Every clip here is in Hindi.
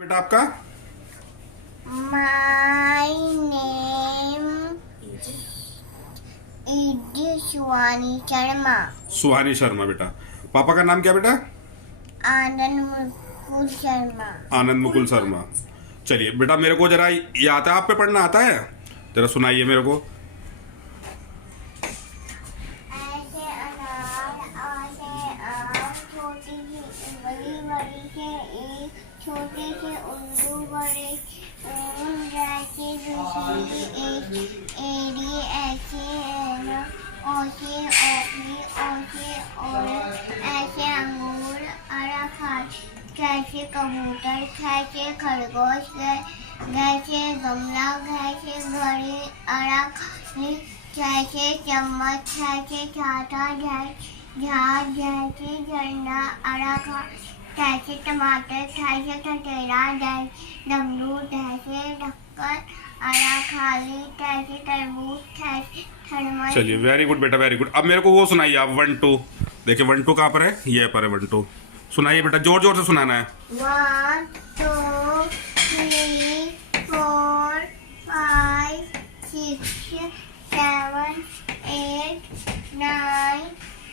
बेटा आपका? My name is सुहानी शर्मा। सुहानी शर्मा बेटा। पापा का नाम क्या बेटा? आनंद मुकुल शर्मा। आनंद मुकुल शर्मा। चलिए बेटा, मेरे को जरा ये आता है, आप पे पढ़ना आता है? जरा सुनाइए मेरे को। ऐसे अनार आसे आम, छोटी सी बड़ी बड़ी से एक, छोटे से उल्लू बड़े ऊन, जैसे दूसरी एक एड़ी, ऐसे है ना ओसे ओखली ओसे और ऐसे अंगूर अरा खाट, कैसे कबूतर, कैसे खरगोश, कैसे गमला, कैसे घड़ी अरा खाली, कैसे चम्मच, कैसे छाता, झाग, कैसे झंडा अरा खा, कैसे टमाटर, कैसे ठटेरा, डमरू, कैसे ढक्कन अरा खाली, कैसे तरबूज, कैसे थर्मस। चलिए वेरी गुड बेटा, वेरी गुड। अब मेरे को वो सुनाइए आप 1 2। देखिए 1 2 कहाँ पर है? ये पर है 1 2। सुनाइए बेटा, जोर जोर से सुनाना है। 1 2 3 4 5 6 7 8 9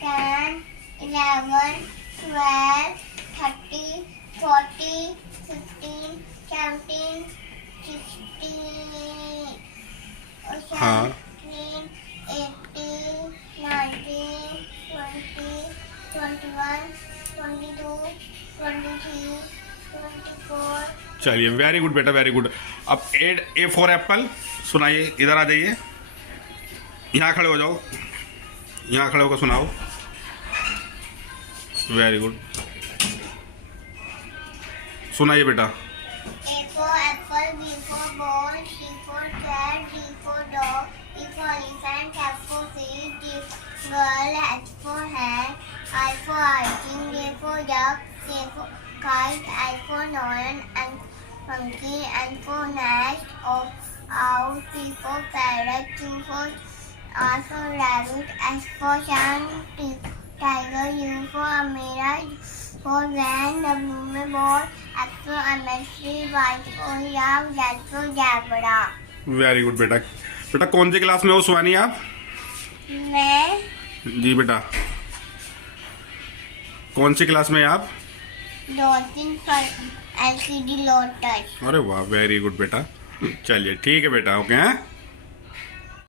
10 11 12 13 14 15 17 16 हाँ। 17 18 19 20 21 22 23 24। चलिए वेरी गुड बेटा, वेरी गुड। अब ए फॉर एप्पल सुनाइए। इधर आ जाइए, यहाँ खड़े हो जाओ, यहाँ खड़े होकर सुनाओ। वेरी गुड, सुनाइए बेटा। A for apple, B for ball, C for cat, D for dog, E for elephant, F for fish, G for girl, H for hand, I for icing, J for duck, K for kite, I for lion, N for monkey, N for nest, O owl, P for parrot, Q for R for rabbit, S for sun, T tiger, U for umbrella, for van, W में ball, X for MSC, Y for yak, Z for zebra। Very good बेटा। बेटा कौन सी क्लास में हो सुहानी आप? मैं जी बेटा, कौन सी क्लास में हैं आप? डॉल्फिन पर LCD लोटस। अरे वाह, वेरी गुड बेटा। चलिए ठीक है बेटा, ओके हैं।